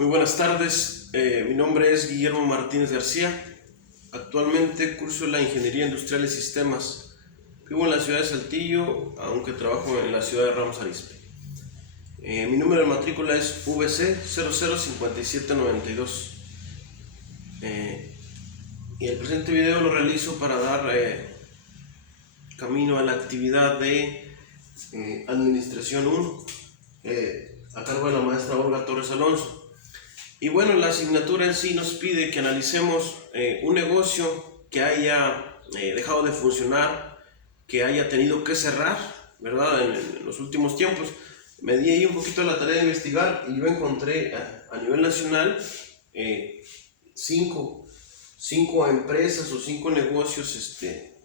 Muy buenas tardes, mi nombre es Guillermo Martínez García. Actualmente curso la Ingeniería Industrial y Sistemas. Vivo en la ciudad de Saltillo, aunque trabajo en la ciudad de Ramos Arizpe. Mi número de matrícula es VC 005792. Y el presente video lo realizo para dar camino a la actividad de Administración 1 a cargo de la maestra Olga Torres Alonso. Y bueno, la asignatura en sí nos pide que analicemos un negocio que haya dejado de funcionar, que haya tenido que cerrar, ¿verdad? En los últimos tiempos. Me di ahí un poquito la tarea de investigar y yo encontré a nivel nacional cinco empresas o 5 negocios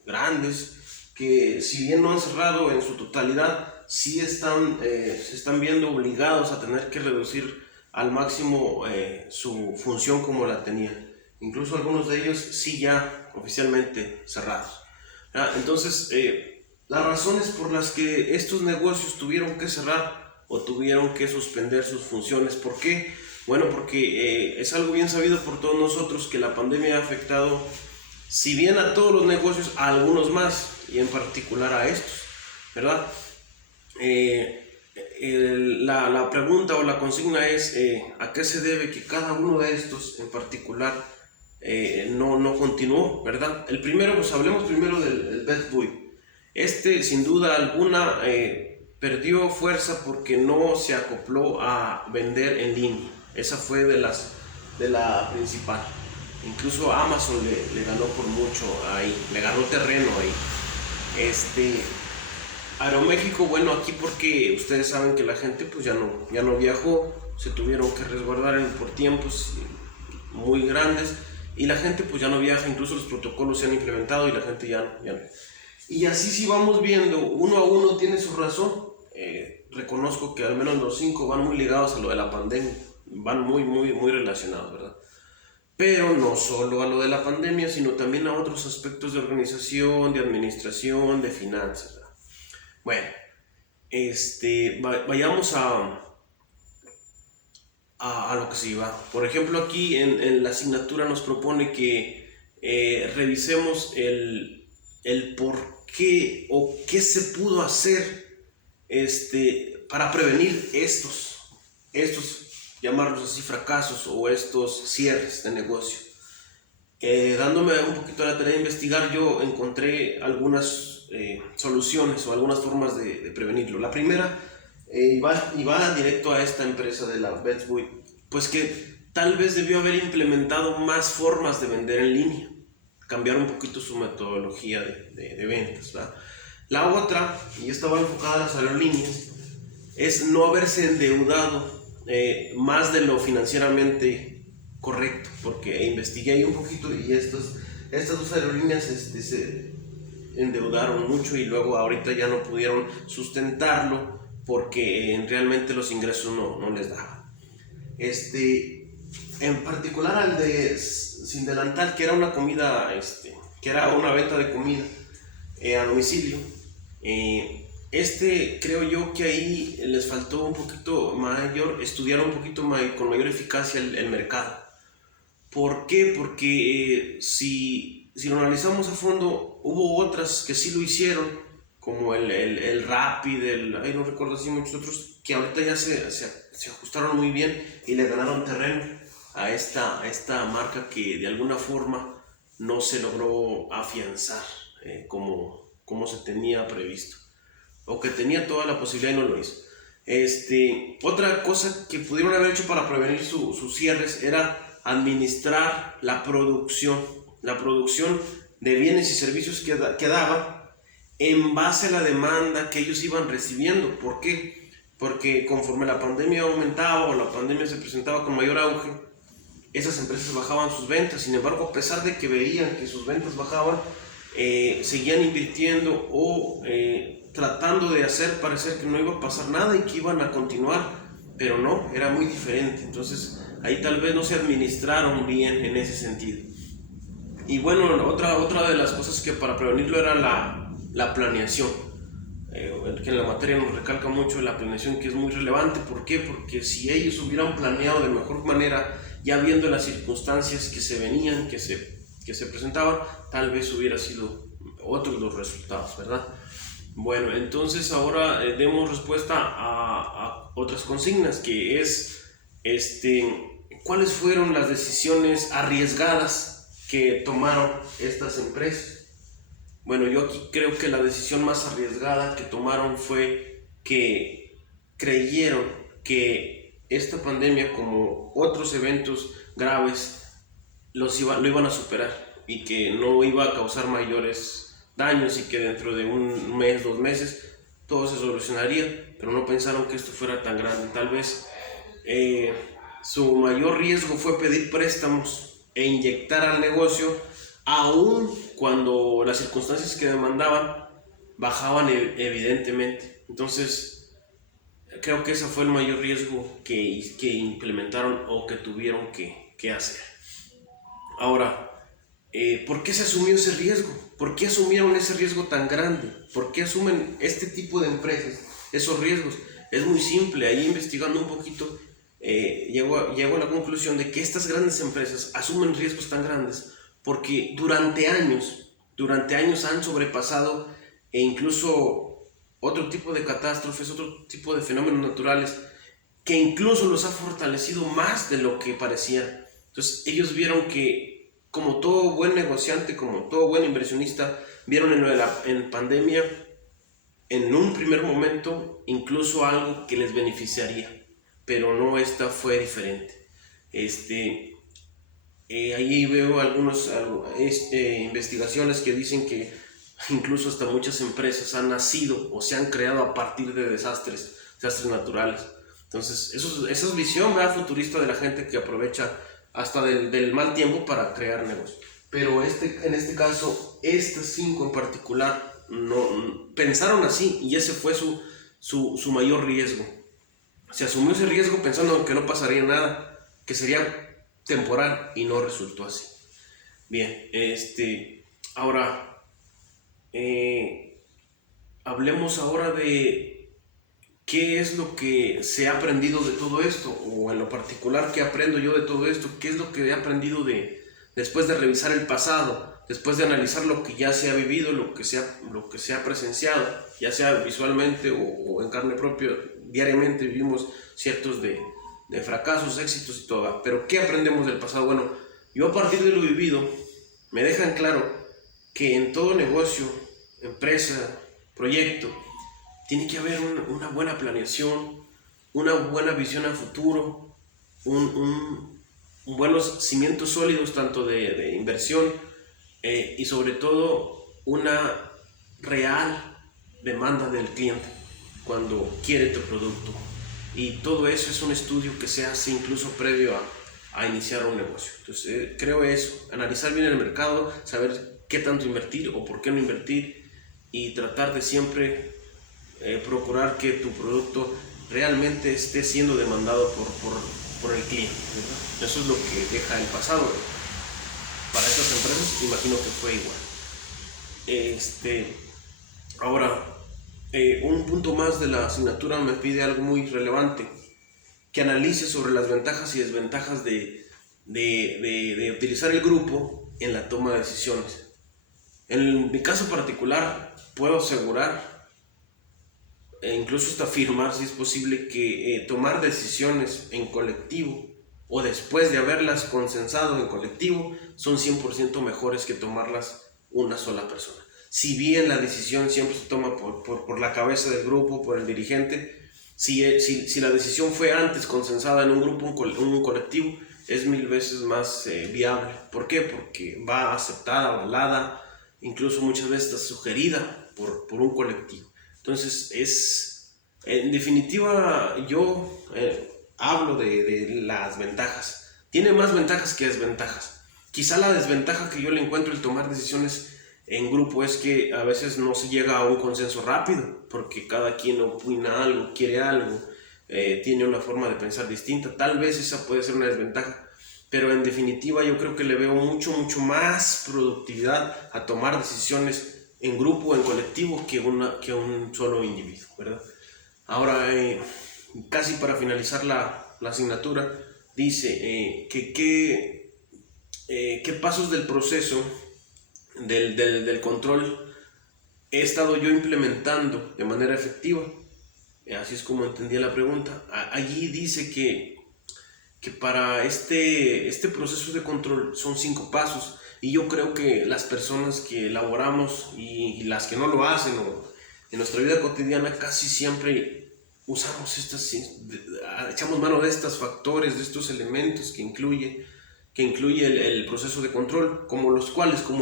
grandes que, si bien no han cerrado en su totalidad, sí se están viendo obligados a tener que reducir al máximo su función como la tenían. Incluso algunos de ellos sí ya oficialmente cerrados. Entonces, las razones por las que estos negocios tuvieron que cerrar o tuvieron que suspender sus funciones, ¿por qué? Bueno, porque es algo bien sabido por todos nosotros que la pandemia ha afectado, si bien a todos los negocios, a algunos más, y en particular a estos, ¿verdad? La pregunta o la consigna es ¿a qué se debe que cada uno de estos en particular no continuó, ¿verdad? El primero, pues hablemos primero del Best Buy. Sin duda alguna perdió fuerza porque no se acopló a vender en línea. Esa fue de la principal. Incluso Amazon le ganó por mucho ahí, le ganó terreno ahí. Aeroméxico, bueno, aquí porque ustedes saben que la gente pues ya no viajó, se tuvieron que resguardar por tiempos muy grandes y la gente pues ya no viaja, incluso los protocolos se han implementado y la gente ya no. Y así si vamos viendo, uno a uno tiene su razón. Reconozco que al menos los 5 van muy ligados a lo de la pandemia, van muy relacionados, ¿verdad? Pero no solo a lo de la pandemia, sino también a otros aspectos de organización, de administración, de finanzas, ¿verdad? Bueno, vayamos a lo que se iba. Por ejemplo, aquí en la asignatura nos propone que revisemos el por qué o qué se pudo hacer para prevenir estos, llamarlos así, fracasos o estos cierres de negocio. Dándome un poquito la tarea de investigar, yo encontré algunas soluciones o algunas formas de prevenirlo. La primera, y va directo a esta empresa de la Best Buy, pues que tal vez debió haber implementado más formas de vender en línea, cambiar un poquito su metodología de ventas, ¿verdad? La otra, y esta va enfocada a las aerolíneas, es no haberse endeudado más de lo financieramente correcto, porque investigué ahí un poquito y estas 2 aerolíneas se endeudaron mucho y luego ahorita ya no pudieron sustentarlo porque realmente los ingresos no les daban. En particular al de Sin Delantal, que era una comida, que era una venta de comida a domicilio. Creo yo que ahí les faltó un poquito estudiar un poquito con mayor eficacia el mercado. ¿Por qué? Porque si lo analizamos a fondo, hubo otras que sí lo hicieron, como el Rappi, no recuerdo así muchos otros, que ahorita ya se ajustaron muy bien y le ganaron terreno a esta marca que de alguna forma no se logró afianzar como se tenía previsto, o que tenía toda la posibilidad y no lo hizo. Otra cosa que pudieron haber hecho para prevenir sus cierres era administrar la producción de bienes y servicios que daban en base a la demanda que ellos iban recibiendo. ¿Por qué? Porque conforme la pandemia aumentaba o la pandemia se presentaba con mayor auge, esas empresas bajaban sus ventas. Sin embargo, a pesar de que veían que sus ventas bajaban, seguían invirtiendo o tratando de hacer parecer que no iba a pasar nada y que iban a continuar, pero no, era muy diferente. Entonces ahí tal vez no se administraron bien en ese sentido. Y bueno, otra de las cosas que para prevenirlo era la planeación. que en la materia nos recalca mucho la planeación, que es muy relevante. ¿Por qué? Porque si ellos hubieran planeado de mejor manera, ya viendo las circunstancias que se venían, que se presentaban, tal vez hubiera sido otros los resultados, ¿verdad? Bueno, entonces ahora demos respuesta a otras consignas, que es, ¿cuáles fueron las decisiones arriesgadas que tomaron estas empresas? Bueno, yo aquí creo que la decisión más arriesgada que tomaron fue que creyeron que esta pandemia, como otros eventos graves, lo iban a superar y que no iba a causar mayores daños y que dentro de un mes, 2 meses, todo se solucionaría, pero no pensaron que esto fuera tan grande. Tal vez su mayor riesgo fue pedir préstamos e inyectar al negocio, aun cuando las circunstancias que demandaban bajaban evidentemente. Entonces, creo que ese fue el mayor riesgo que implementaron o que tuvieron que hacer. Ahora, ¿por qué se asumió ese riesgo? ¿Por qué asumieron ese riesgo tan grande? ¿Por qué asumen este tipo de empresas esos riesgos? Es muy simple. Ahí investigando un poquito, llego a la conclusión de que estas grandes empresas asumen riesgos tan grandes porque durante años han sobrepasado e incluso otro tipo de catástrofes, otro tipo de fenómenos naturales que incluso los ha fortalecido más de lo que parecían. Entonces ellos vieron que, como todo buen negociante, como todo buen inversionista, vieron en pandemia, en un primer momento, incluso algo que les beneficiaría, pero no, esta fue diferente. Ahí veo algunas investigaciones que dicen que incluso hasta muchas empresas han nacido o se han creado a partir de desastres naturales. Entonces, esa es visión, ¿verdad?, futurista de la gente que aprovecha hasta del mal tiempo para crear negocios. Pero en este caso, estas 5 en particular no pensaron así, y ese fue su mayor riesgo. Se asumió ese riesgo pensando que no pasaría nada, que sería temporal, y no resultó así. Bien, ahora hablemos ahora de qué es lo que se ha aprendido de todo esto, o en lo particular, qué aprendo yo de todo esto, qué es lo que he aprendido después de revisar el pasado, después de analizar lo que ya se ha vivido, lo que se ha presenciado, ya sea visualmente o en carne propia. Diariamente vivimos ciertos de fracasos, éxitos y todo. Pero ¿qué aprendemos del pasado? Bueno, yo a partir de lo vivido me dejan claro que en todo negocio, empresa, proyecto, tiene que haber una buena planeación, una buena visión a futuro, buenos cimientos sólidos tanto de inversión y sobre todo una real demanda del cliente cuando quiere tu producto. Y todo eso es un estudio que se hace incluso previo a iniciar un negocio. Entonces creo eso, analizar bien el mercado, saber qué tanto invertir o por qué no invertir, y tratar de siempre procurar que tu producto realmente esté siendo demandado por el cliente, ¿verdad? Eso es lo que deja el pasado. Para estas empresas imagino que fue igual. Ahora, un punto más de la asignatura me pide algo muy relevante, que analice sobre las ventajas y desventajas de utilizar el grupo en la toma de decisiones. En mi caso particular, puedo asegurar e incluso hasta afirmar, si es posible, que tomar decisiones en colectivo o después de haberlas consensado en colectivo son 100% mejores que tomarlas una sola persona. Si bien la decisión siempre se toma por la cabeza del grupo, por el dirigente, si la decisión fue antes consensada en un grupo, un colectivo, es 1000 veces más viable. ¿Por qué? Porque va aceptada, avalada, incluso muchas veces sugerida por un colectivo. Entonces, en definitiva, yo hablo de las ventajas. Tiene más ventajas que desventajas. Quizá la desventaja que yo le encuentro al tomar decisiones en grupo es que a veces no se llega a un consenso rápido, porque cada quien opina algo, quiere algo, tiene una forma de pensar distinta. Tal vez esa puede ser una desventaja, pero en definitiva yo creo que le veo mucho más productividad a tomar decisiones en grupo, en colectivo, que un solo individuo, ¿verdad? Ahora, casi para finalizar la asignatura, dice qué pasos del proceso del control he estado yo implementando de manera efectiva. Así es como entendía la pregunta. Allí dice que para este proceso de control son 5 pasos, y yo creo que las personas que elaboramos y las que no lo hacen o en nuestra vida cotidiana casi siempre usamos echamos mano de estos factores, de estos elementos que incluye el proceso de control, como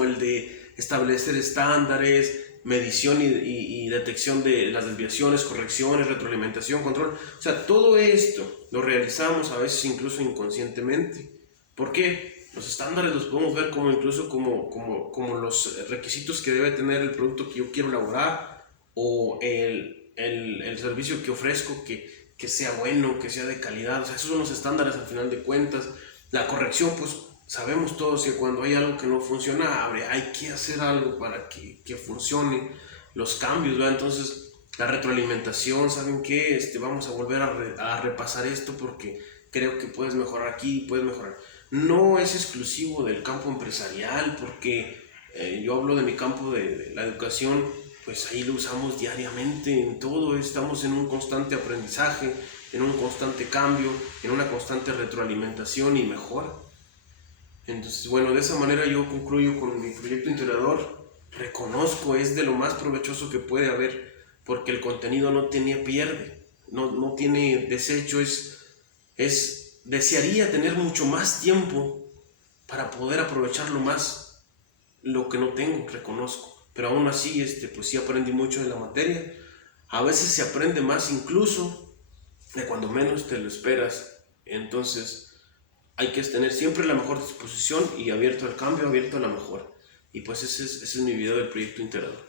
el de establecer estándares, medición y detección de las desviaciones, correcciones, retroalimentación, control. O sea, todo esto lo realizamos a veces incluso inconscientemente. ¿Por qué? Los estándares los podemos ver como los requisitos que debe tener el producto que yo quiero elaborar, o el servicio que ofrezco, que sea bueno, que sea de calidad. O sea, esos son los estándares al final de cuentas. La corrección, pues sabemos todos que cuando hay algo que no funciona, hay que hacer algo para que funcione. Los cambios, ¿verdad? Entonces, la retroalimentación, ¿saben qué? Vamos a volver a repasar esto porque creo que puedes mejorar aquí, puedes mejorar. No es exclusivo del campo empresarial, porque yo hablo de mi campo de la educación, pues ahí lo usamos diariamente en todo. Estamos en un constante aprendizaje, en un constante cambio, en una constante retroalimentación y mejora. Entonces, bueno, de esa manera yo concluyo con mi proyecto integrador. Reconozco, es de lo más provechoso que puede haber, porque el contenido no tiene pierde, no tiene desecho. Desearía tener mucho más tiempo para poder aprovecharlo más, lo que no tengo, reconozco. Pero aún así, pues sí aprendí mucho de la materia. A veces se aprende más incluso de cuando menos te lo esperas. Entonces, hay que tener siempre la mejor disposición y abierto al cambio, abierto a la mejora. Y pues ese es mi video del proyecto integrador.